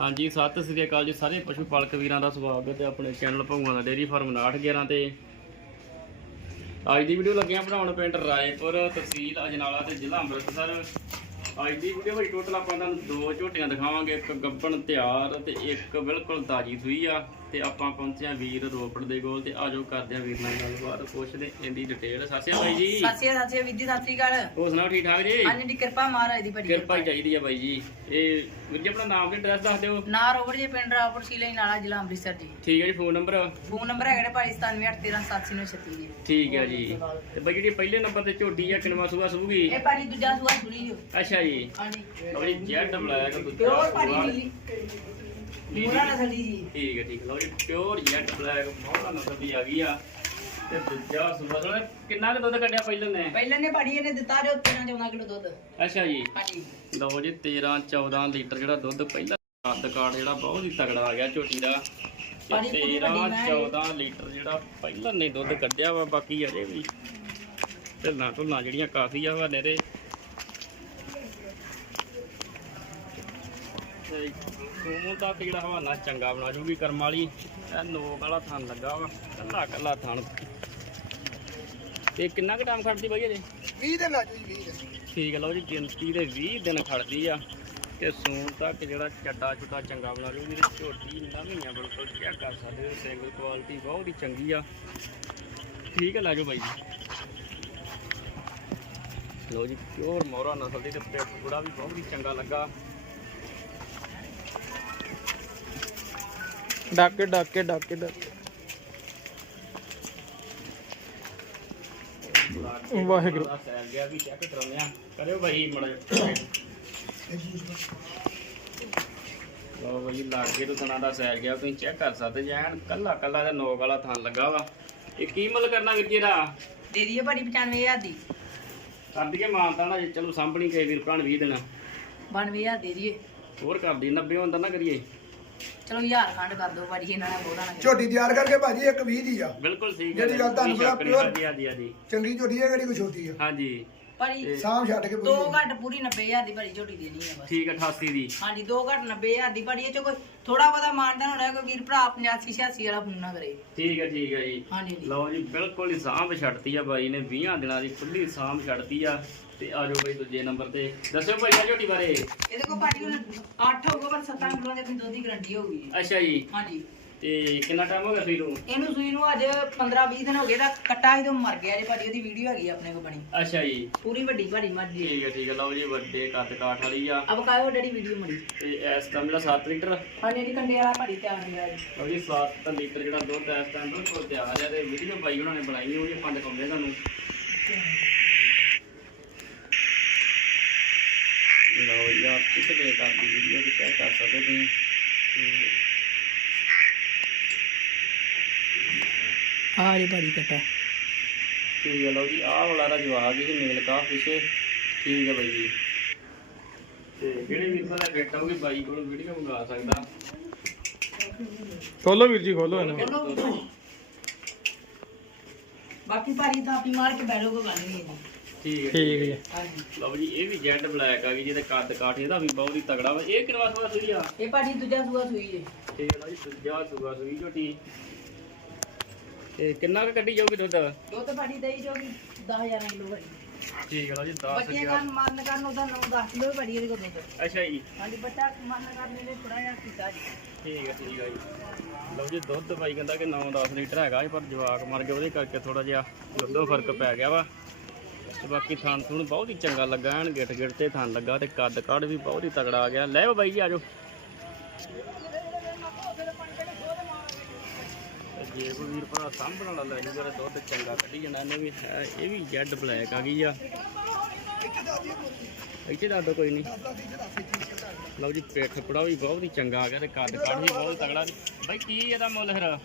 ਹਾਂਜੀ, ਸਤਿ ਸ੍ਰੀ ਅਕਾਲ ਜੀ ਸਾਰੇ ਪਸ਼ੂ ਪਾਲਕ ਵੀਰਾਂ ਦਾ ਸਵਾਗਤ ਹੈ ਆਪਣੇ ਚੈਨਲ ਭੰਗੂਆਂ ਦਾ ਡੇਰੀ ਫਾਰਮ 911 ਤੇ। ਅੱਜ ਦੀ ਵੀਡੀਓ ਲੱਗਿਆ ਬਣਾਉਣ ਪਿੰਡ ਰਾਏਪੁਰ, ਤਹਿਸੀਲ ਅਜਨਾਲਾ ਤੇ ਜ਼ਿਲ੍ਹਾ ਅੰਮ੍ਰਿਤਸਰ। ਅੱਜ ਦੀ ਵੀਡੀਓ ਵਿੱਚ ਟੋਟਲ ਆਪਾਂ ਤੁਹਾਨੂੰ ਦੋ ਝੋਟੀਆਂ ਦਿਖਾਵਾਂਗੇ, ਇੱਕ ਗੱਬਣ ਤਿਆਰ ਤੇ ਇੱਕ ਬਿਲਕੁਲ ਤਾਜੀ ਸੂਈ ਆ। ਤੇ ਆਪਾਂ ਪਹੁੰਚੇ ਆ ਵੀਰ ਰੋਪੜ ਦੇ ਕੋਲ ਤੇ ਆਜੋ ਕਰਦੇ ਆ ਵੀਰ ਨਾਲ ਗੱਲਬਾਤ। ਪੁੱਛਦੇ ਇਹਦੀ ਡਿਟੇਲ ਸਾਸਿਆ ਬਾਈ ਜੀ। ਸਤਿ ਸ਼੍ਰੀ ਅਕਾਲ ਸਤਿ ਸ਼੍ਰੀ ਅਕਾਲ ਸਤਿ ਸ਼੍ਰੀ ਅਕਾਲ। ਹੋਰ ਸੁਣਾਓ ਠੀਕ ਠਾਕ ਜੀ? ਹਾਂਜੀ ਦੀ ਕਿਰਪਾ ਮਹਾਰਾਜ ਦੀ ਬੜੀ ਕਿਰਪਾ ਹੀ ਚਾਹੀਦੀ ਆ ਬਾਈ ਜੀ। ਇਹ ਵੀਰ ਜੀ ਆਪਣਾ ਨਾਮ ਤੇ ਐਡਰੈਸ ਦੱਸ ਦਿਓ। ਨਾ ਰੋਵਰ ਜੀ ਪਿੰਡ ਰਾਪੁਰ ਸੀਲੇ ਨਾਲਾ ਜ਼ਿਲ੍ਹਾ ਅੰਮ੍ਰਿਤਸਰ ਜੀ। ਠੀਕ ਹੈ ਜੀ ਫੋਨ ਨੰਬਰ ਫੋਨ ਨੰਬਰ ਹੈਗਾ ਨੇ ਭਾਈ 9781378936 ਜੀ। ਠੀਕ ਹੈ ਜੀ। ਤੇ ਬਾਈ ਜਿਹੜੀ ਪਹਿਲੇ ਨੰਬਰ ਤੇ ਝੋਟੀ ਆ ਕਿਨਵਾ ਸੂਆ ਸੂਗੀ? ਇਹ ਭਾਜੀ ਦੂਜਾ ਸੂਆ ਸੁਣੀ ਜੋ ਅੱਛਾ ਜੀ। ਹਾਂਜੀ। ਜੀ ਜੈਡ ਬਲੈਕ ਪਿਓਰ ਭਾਜੀ ਨੀਲੀ ਦੀ ਜੀ। ਠੀਕ ਹੈ ਠੀਕ ਹੈ। ਲਓ ਜੀ ਪਿਓਰ ਜੈਡ ਬਲੈਕ ਬਹੁਤ ਨਸਲ ਦੀ ਆ ਗਈ ਆ। ਤੇ ਦੂਜਾ ਸੂਆ ਸੋਹਣਾ ਕਿੰਨਾ ਕੁ ਦੁੱਧ ਕੱਢਿਆ ਪਹਿਲੇ ਨੇ? ਪਹਿਲਾਂ ਨੇ ਭਾਜੀ ਇਹਨੇ ਦਿੱਤਾ ਜੋ 13 14 ਕਿਲੋ ਦੁੱਧ। ਅੱਛਾ ਜੀ। ਹਾਂਜੀ। ਲਓ ਜੀ 13 14 ਲੀਟਰ ਜਿਹੜਾ ਦੁੱਧ ਪਹਿਲਾ ਕੱਦ ਕਾਰਡ ਜਿਹੜਾ ਬਹੁਤ ਹੀ ਤਗੜਾ ਆ ਗਿਆ ਝੋਟੀ ਦਾ। ਤੇ ਬੜੀ ਪੂਰੀ 13 ਵੱਡੀ ਮੈਂ 14 ਲੀਟਰ ਜਿਹੜਾ ਪਹਿਲਾਂ ਨੇ ਦੁੱਧ ਕੱਢਿਆ ਵਾ ਬਾਕੀ ਅਜੇ ਵੀ। ਢਿੱਲਾਂ ਢੁੱਲਾਂ ਜਿਹੜੀਆਂ ਕਾਫੀ ਆ ਹਵਾਲੇ ਦੇ ਤੇ ਕੋਮਲ ਦਾ ਤੇ ਜਿਹੜਾ ਹਵਾਨਾ ਚੰਗਾ ਬਣਾ ਜੂਗੀ ਕਰਮ ਵਾਲੀ। ਇਹ ਨੋਕ ਵਾਲਾ ਥਣ ਲੱਗਾ ਵਾ ਕੱਲਾ ਕੱਲਾ ਥਣ। ਤੇ ਕਿੰਨਾ ਕੁ ਟਾਈਮ ਖੜਦੀ ਬਈ ਅਜੇ? 20 ਦਿਨ ਆ ਜੀ 20 ਦਿਨ। ਠੀਕ ਹੈ ਲਓ ਜੀ ਗਿਣਤੀ ਦੇ 20 ਦਿਨ ਖੜਦੀ ਆ। ਤੇ ਸੂਣ ਤੱਕ ਜਿਹੜਾ ਚੱਡਾ ਚੁੱਡਾ ਚੰਗਾ ਬਣਾ ਲੂਗੀ ਤੇ ਝੋਟੀ ਨਵੀਂ ਆ ਬਿਲਕੁਲ ਚੈੱਕ ਕਰ ਸਕਦੇ ਹੋ ਸਿੰਗਲ ਕੁਆਲਿਟੀ ਬਹੁਤ ਹੀ ਚੰਗੀ ਆ। ਠੀਕ ਹੈ ਲੈ ਜਾਓ ਬਾਈ ਲਓ ਜੀ ਪਿਓਰ ਮੋਹਰਾ ਨਸਲ ਦੀ ਤੇ ਪਿੱਠ ਪੂੜਾ ਵੀ ਬਹੁਤ ਹੀ ਚੰਗਾ ਲੱਗਾ। ਡਾਕੇ ਡਾਕੇ ਡਾਕੇ ਡਾਕੇ। ਵਾਹਿਗੁਰੂ। ਸੈਲ ਗਿਆ ਵੀ ਚੈੱਕ ਕਰਾਉਂਦੇ ਆ ਕਰਿਓ ਬਾਈ ਮੜਾ ਲਓ ਬਾਈ ਲਾਗੇ ਤੋਂ ਤਣਾ ਦਾ ਸੈਲ ਗਿਆ ਤੁਸੀਂ ਚੈੱਕ ਕਰ ਸਕਦੇ ਜੇ ਐਨ ਕੱਲਾ ਕੱਲਾ ਦਾ ਨੋਕ ਵਾਲਾ ਥਣ ਲੱਗਾ ਵਾ। ਇਹ ਕੀ ਮੁੱਲ ਕਰਨਾ ਵੀਰ ਜੀ ਦਾ ਦੇ ਦਈਏ ਭਾਜੀ 95000 ਦੀ। ਕਰ ਦਈਏ ਮਾਨਤਾ ਨਾ ਚਲੋ ਸਾਂਭਣੀ ਕਹੇ ਵੀਰ ਭਰਾ 20 ਦਿਨ। 92000 ਦੇ ਦਈਏ। ਹੋਰ ਕਰ ਦੀ 90 ਹੁੰਦਾ ਨਾ ਕਰੀਏ। ਚਲੋ ਹਜ਼ਾਰ ਖੰਡ ਕਰ ਦਿਓ ਭਾਜੀ ਇਹਨਾਂ। ਝੋਟੀ ਤਿਆਰ ਕਰਕੇ ਭਾਜੀ ਇੱਕ 20 ਦੀ ਆ। ਬਿਲਕੁਲ ਠੀਕ ਜਿਹੜੀ ਗੱਲ ਤੁਹਾਨੂੰ ਕੋਈ ਪਤਾ ਹਾਂਜੀ ਹਾਂਜੀ ਹਾਂਜੀ। ਚੰਗੀ ਝੋਟੀ ਹੈ ਕਿਹੜੀ ਕੋ ਛੋਟੀ ਆ? ਹਾਂਜੀ। ਭਾਜੀ ਸਾਂਭ ਛੱਡ ਕੇ ਦੋ ਪੂਰੀ ਘੱਟ ਪੂਰੀ 90000 ਦੀ ਭਾਜੀ ਝੋਟੀ ਦੇਣੀ ਹੈ ਬਸ। ਠੀਕ ਹੈ 88 ਦੀ। ਹਾਂਜੀ ਦੋ ਘੱਟ 90000 ਦੀ ਭਾਜੀ ਇਹ ਚ ਕੋਈ ਥੋੜਾ ਬਹੁਤਾ ਮਾਨਦਾਨ ਹੋਣਾ ਕੋਈ ਵੀਰ ਭਰਾ 85 86 ਵਾਲਾ ਫੋਨ ਨਾ ਕਰੇ। ਠੀਕ ਹੈ ਠੀਕ ਹੈ ਜੀ। ਹਾਂਜੀ ਜੀ ਲਓ ਜੀ ਬਿਲਕੁਲ ਹੀ ਸਾਂਭ ਛੱਡਤੀ ਆ ਬਾਈ ਨੇ 20 ਦਿਨਾਂ ਦੀ ਖੁੱਲੀ ਸਾਂਭ ਛੱਡਤੀ ਆ। ਤੇ ਆ ਜਾਓ ਬਾਈ ਦੂਜੇ ਨੰਬਰ ਤੇ। ਦੱਸਿਓ ਭਾਈ ਆ ਝੋਟੀ ਬਾਰੇ। ਇਹਦੇ ਕੋਲ ਭਾਜੀ ਹੁਣ 8 ਹੋਊਗਾ ਪਰ 7 ਕਿਲੋ ਦੇ ਦੁੱਧ ਦੀ ਗਰੰਟੀ ਹੋਊਗੀ। ਅੱਛਾ ਜੀ। ਹਾਂਜੀ। ਤੇ ਕਿੰਨਾ ਟਾਈਮ ਹੋ ਗਿਆ ਫੀਰੂ ਇਹਨੂੰ ਸੂਈ ਨੂੰ ਅੱਜ 15 20 ਦਿਨ ਹੋ ਗਏ ਦਾ ਕੱਟਾ ਇਹਦੋਂ ਮਰ ਗਿਆ ਜੇ ਭਾਜੀ ਉਹਦੀ ਵੀਡੀਓ ਹੈਗੀ ਆ ਆਪਣੇ ਕੋਲ ਬਣੀ। ਅੱਛਾ ਜੀ। ਪੂਰੀ ਵੱਡੀ ਭਾਜੀ ਮੱਝ ਜੀ ਠੀਕ ਹੈ ਠੀਕ ਹੈ ਲਓ ਜੀ ਵੱਡੇ ਕੱਦ ਕਾਠ ਵਾਲੀ ਆ। ਅਬ ਕਾਇਓ ਡੜੀ ਵੀਡੀਓ ਮੜੀ ਤੇ ਇਸ ਟਾਈਮ ਜਿਹੜਾ 7 ਲੀਟਰ? ਹਾਂਜੀ ਇਹਦੀ ਕੰਡੇ ਵਾਲਾ ਭਾਜੀ ਤਿਆਰ ਨਹੀਂ ਆ ਜੀ। ਲਓ ਜੀ 7 ਲੀਟਰ ਜਿਹੜਾ ਦੁੱਧ ਇਸ ਟਾਈਮ ਬਿਲਕੁਲ ਤਿਆਰ ਆ ਤੇ ਵੀਡੀਓ ਬਾਈ ਉਹਨਾਂ ਨੇ ਬਣਾਈ ਹੋਈ ਹੈ ਪੰਜ ਪਾਉਂਦੇ ਤੁਹਾਨੂੰ। ਲਓ ਜੀ ਆ ਪਿਛਲੇ ਕਰ ਦੀ ਵੀਡੀਓ ਚੈੱਕ ਕਰ ਸਕਦੇ ਤੁਸੀਂ। ਆ ਜੀ ਭਾਜੀ ਕੱਟਾ ਠੀਕ ਹੈ ਲਓ ਜੀ ਆਹ ਵਾਲਾ ਦਾ ਜਵਾਬ ਹੀ ਮੇਲ ਕਾ ਪਿਛੇ ਠੀਕ ਹੈ ਬਾਈ ਜੀ। ਤੇ ਜਿਹੜੇ ਵੀਰ ਦਾ ਫਿੱਟ ਹੋਊਗੀ ਬਾਈ ਕੋਲ ਵੀਡੀਓ ਮੰਗਾ ਸਕਦਾ। ਖੋਲੋ ਵੀਰ ਜੀ ਖੋਲੋ ਇਹਨੂੰ। ਬਾਕੀ ਭਾਜੀ ਤਾਂ ਆਪੀ ਮਾਰ ਕੇ ਬੈਠੋ ਕੋਈ ਗੱਲ ਨਹੀਂ ਹੈ ਠੀਕ ਹੈ। ਹਾਂਜੀ। ਲਓ ਜੀ ਇਹ ਵੀ ਜੈਡ ਬਲੈਕ ਆ ਗਈ ਜਿਹਦੇ ਕੱਦ ਕਾਠ ਇਹਦਾ ਵੀ ਬਹੁਤ ਹੀ ਤਗੜਾ ਵਾ। ਇਹ ਕਿੰਨਾ ਸਵਾ ਸੂਈ ਆ? ਇਹ ਭਾਜੀ ਦੂਜਾ ਸੂਆ ਸੂਈ ਜੇ ਠੀਕ ਹੈ ਲਓ ਜੀ ਦੂਜਾ ਸੂਆ ਸੂਈ ਝੋਟੀ ਤੇ ਕਿੰਨਾ ਕੁ ਕੱਢੀ ਜਾਊਗੀ ਦੁੱਧ? ਤਾਂ ਭਾਜੀ ਦਈ ਜੋ ਕਿ 10000 ਕਿਲੋ ਭਾਜੀ ਠੀਕ ਹੈ ਲਓ ਜੀ 10 ਬੱਚੇ ਦਾ ਮਨ ਕਰਨ ਉਹਦਾ 9 10 ਕਿਲੋ ਭਾਜੀ ਇਹਦੇ ਕੋਲ ਦੁੱਧ। ਅੱਛਾ ਜੀ। ਹਾਂਜੀ ਬੱਚਾ ਮਨ ਕਰਨੇ ਨੇ ਥੋੜਾ ਜਿਹਾ ਕੀਤਾ ਜੀ। ਠੀਕ ਹੈ ਠੀਕ ਹੈ ਜੀ। ਲਓ ਜੀ ਦੁੱਧ ਬਾਈ ਕਹਿੰਦਾ ਕਿ 9-10 ਲੀਟਰ ਹੈਗਾ ਪਰ ਜਵਾਕ ਮਰ ਗਿਆ ਉਹਦੇ ਕਰਕੇ ਥੋੜਾ ਜਿਹਾ ਦੁੱਧੋਂ ਫ਼ਰਕ ਪੈ ਗਿਆ ਵਾ। ਤੇ ਬਾਕੀ ਥਣ ਥੁਣ ਬਹੁਤ ਹੀ ਚੰਗਾ ਲੱਗਾ ਐਨ ਗਿੱਟ ਗਿੱਟ ਤੇ ਥਣ ਲੱਗਾ ਤੇ ਕੱਦ ਕੱਦ ਵੀ ਬਹੁਤ ਹੀ ਤਗੜਾ ਆ ਗਿਆ। ਲੈ ਬਾਈ ਜੀ ਆਜੋ ਜੇ ਕੋਈ ਵੀਰ ਭਰਾ ਸਾਂਭਣ ਵਾਲਾ ਲੈ ਜੂਗਾ ਤਾਂ ਦੁੱਧ ਚੰਗਾ ਕੱਢੀ ਜਾਣਾ ਇਹਨੇ ਵੀ ਹੈ ਇਹ ਵੀ ਜੈਡ ਬਲੈਕ ਆ ਗਈ ਆ। ਇੱਥੇ ਦੱਸ ਦਿਓ ਕੋਈ ਨਹੀਂ। ਲਓ ਜੀ ਪੇਟ ਪੜਾ ਵੀ ਬਹੁਤ ਹੀ ਚੰਗਾ ਆ ਗਿਆ ਤੇ ਕੱਦ ਕੱਦ ਵੀ ਬਹੁਤ ਤਗੜਾ ਬਾਈ ਕੀ ਇਹਦਾ ਮੁੱਲ ਫਿਰ?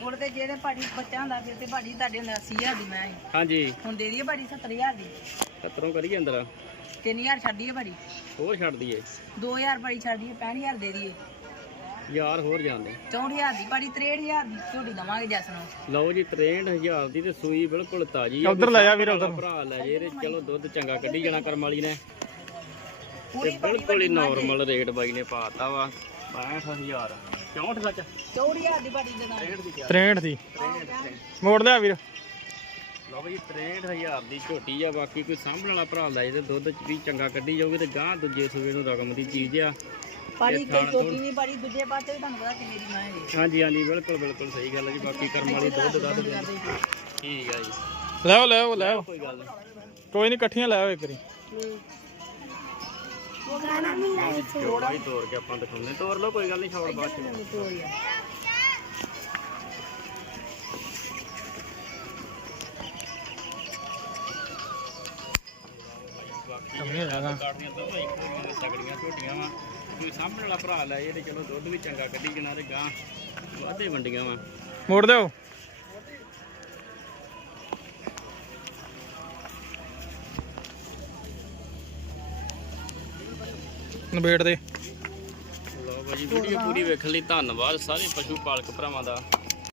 ਮੁੜ ਤੇ ਜਿਹੜੇ ਭਾਜੀ ਬੱਚਾ ਹੁੰਦਾ ਫਿਰ ਤੇ ਭਾਜੀ ਤੁਹਾਡੇ ਹੁੰਦਾ 80000 ਦੀ ਮੈਂ ਹਾਂਜੀ। ਹੁਣ ਦੇ ਦਈਏ ਭਾਜੀ 70000 ਦੀ। 70 ਕਰੀਏ ਅੰਦਰ। 3000 ਛੱਡੀਏ ਭਾਜੀ। ਹੋਰ ਛੱਡ ਦਈਏ। 2000 ਭਾਜੀ ਛੱਡੀਏ 65000 ਦੇ ਦਈਏ। ਯਾਰ ਹੋਰ ਜਾਂਦੇ। 64000 ਦੀ ਭਾਜੀ 63000 ਦੀ ਝੋਟੀ ਦਵਾਂਗੇ ਜੈਸ ਨੂੰ। ਲਓ ਜੀ 63000 ਦੀ ਤੇ ਸੂਈ ਬਿਲਕੁਲ ਤਾਜੀ ਉੱਧਰ ਲੈ ਜਾ ਵੀਰ, ਉੱਧਰ। ਭਰਾ ਲੈ ਜੇ ਤੇ ਚਲੋ ਦੁੱਧ ਚੰਗਾ ਕੱਢੀ ਜਾਣਾ ਕਰਮ ਵਾਲੀ ਨੇ। ਪੂਰੀ ਤੇ ਬਿਲਕੁਲ ਹੀ ਨਾਰਮਲ ਰੇਟ ਬਾਈ ਨੇ ਪਾਤਾ ਵਾ। 65000 64 ਸੱਚ? ਚੌੜੀ ਹਜ਼ਾਰ ਦੀ ਬਾੜੀ ਦੇ ਨਾਲ। 63 ਦੀ ਕਿਹਾ 63 ਦੀ। 63 ਮੋੜ ਲਿਆ ਵੀਰ। ਲਓ ਬਈ 63000 ਦੀ ਝੋਟੀ ਆ। ਬਾਕੀ ਕੋਈ ਸਾਂਭਣ ਵਾਲਾ ਭਰਾ ਲੈ ਜੇ ਦੁੱਧ ਚ ਵੀ ਚੰਗਾ ਕੱਢੀ ਜਾਊਗੀ ਤੇ ਗਾਂ ਦੂਜੇ ਸੂਏ ਨੂੰ ਰਕਮ ਦੀ ਚੀਜ਼ ਆ। ਪਾਣੀ ਕੋਈ ਛੋਟੀ ਨਹੀਂ ਪਾਣੀ ਦੂਜੇ ਪਾਸੇ ਵੀ ਤੁਹਾਨੂੰ ਪਤਾ ਕਿ ਮੇਰੀ ਮਾਂ ਹੈ ਹਾਂਜੀ ਹਾਂਜੀ ਬਿਲਕੁਲ ਬਿਲਕੁਲ ਸਹੀ ਗੱਲ ਹੈ ਜੀ ਬਾਕੀ ਕਰਮ ਵਾਲੀ ਦੁੱਧ ਦੱਧ ਦੇ ਠੀਕ ਆ ਜੀ। ਲੈਓ ਲੈਓ ਲੈਓ ਕੋਈ ਗੱਲ ਨਹੀਂ। ਕੋਈ ਨਹੀਂ ਇਕੱਠੀਆਂ ਲੈਓ ਇੱਕ ਵਾਰੀ। ਜੋੜਾ ਹੀ ਤੋੜ ਕੇ ਆਪਾਂ ਦਿਖਾਉਂਦੇ। ਤੋੜ ਲਓ ਕੋਈ ਗੱਲ ਨਹੀਂ ਛੋੜ ਬਾਅਦ ਚ। ਹੋ ਜਾਣਾ ਕਾਟੀਆਂ ਤਾਂ ਭਾਈ ਕੋਈ ਸਗੜੀਆਂ ਝੋਟੀਆਂ ਵਾ। ਕੋਈ ਸਾਹਮਣੇ ਵਾਲਾ ਭਰਾ ਲੈ ਇਹ ਤੇ ਚਲੋ ਦੁੱਧ ਵੀ ਚੰਗਾ ਕੱਢੀ ਜਣਾ ਤੇ ਗਾਂ ਵਾਧੇ ਵੰਡੀਆਂ ਵਾ। ਮੋੜ ਦਿਓ। ਨਿਬੇੜ ਦੇ। ਲਓ ਭਾਜੀ ਵੀਡੀਓ ਪੂਰੀ ਵੇਖਣ ਲਈ ਧੰਨਵਾਦ ਸਾਰੇ ਪਸ਼ੂ ਪਾਲਕ ਭਰਾਵਾਂ ਦਾ।